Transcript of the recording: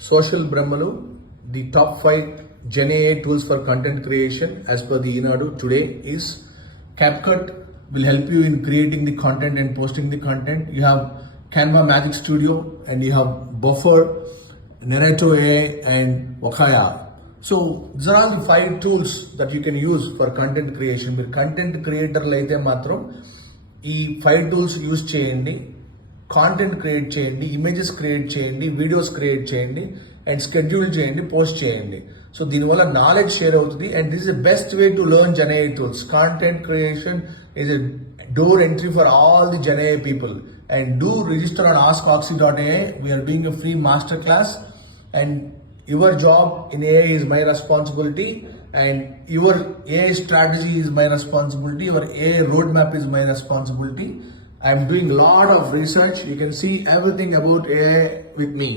Social Brahmalu, the top 5 Gen AI tools for content creation as per the Enadu today is CapCut will help you in creating the content and posting the content. You have Canva Magic Studio and you have Buffer, Narrato AI and Wakaya. So these are all the 5 tools that you can use for content creation. మీరు కంటెంట్ క్రియేటర్లు అయితే మాత్రం ఈ 5 tools use చేయండి. Content create చేయండి, images create చేయండి, videos create చేయండి and schedule చేయండి, పోస్ట్ చేయండి. సో దీనివల్ల నాలెడ్జ్ షేర్ అవుతుంది and this is the best way to learn GenAI tools. Content creation is a door entry for all the GenAI people and do register on askoxy.ai. We are doing a free master class and your job in AI is my responsibility and your AI strategy is my responsibility. Your AI roadmap is my responsibility. I am doing a lot of research. You can see everything about AI with me.